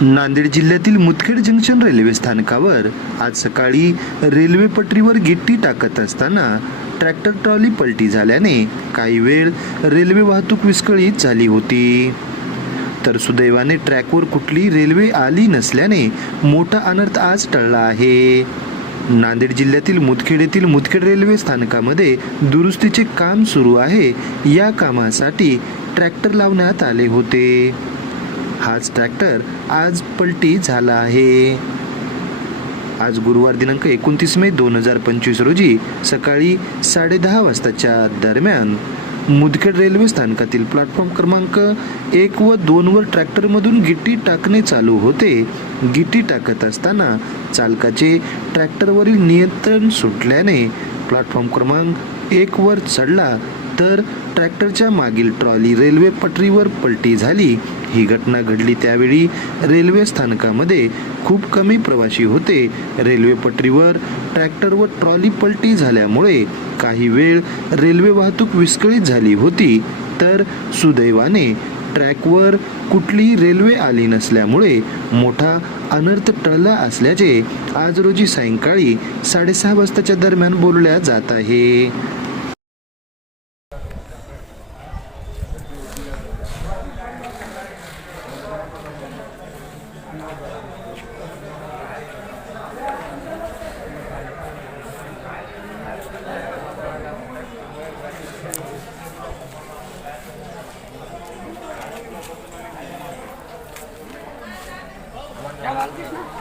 नांदेड जिल्ह्यातील Mudkhed junction railway स्थानकावर आज सकाळी रेल्वे पटरीवर गिट्टी टाकत असताना ट्रॅक्टर ट्रॉली पलटी झाल्याने काही वेळ रेल्वे वाहतूक विस्कळीत झाली होती. तर सुदैवाने ट्रॅकवर कुठली रेल्वे आली नसल्याने मोठा अनर्थ आज टळला आहे. नांदेड जिल्ह्यातील मुदखेड येथील मुदखेड रेल्वे स्थानकामध्ये दुरुस्तीचे काम सुरू आहे. या कामासाठी ट्रॅक्टर लावण्यात आले होते. हाच ट्रॅक्टर आज पलटी झाला आहे. आज गुरुवार दिनांक एकोणतीस मे दोन हजार पंचवीस रोजी सकाळी साडेदहा वाजताच्या दरम्यान मुदखेड रेल्वे स्थानकातील प्लॅटफॉर्म क्रमांक एक व दोनवर ट्रॅक्टरमधून गिट्टी टाकणे चालू होते. गिट्टी टाकत असताना चालकाचे ट्रॅक्टरवरील नियंत्रण सुटल्याने प्लॅटफॉर्म क्रमांक एक वर चढला तर ट्रॅक्टरच्या मागील ट्रॉली रेल्वे पटरीवर पलटी झाली. ही घटना घडली त्यावेळी रेल्वे स्थानकामध्ये खूप कमी प्रवासी होते. रेल्वे पटरीवर ट्रॅक्टर व ट्रॉली पलटी झाल्यामुळे काही वेळ रेल्वे वाहतूक विस्कळीत झाली होती. तर सुदैवाने ट्रॅकवर कुठलीही रेल्वे आली नसल्यामुळे मोठा अनर्थ टळला असल्याचे आज रोजी सायंकाळी साडेसहा वाजताच्या दरम्यान बोलल्या जात आहे. Gracias.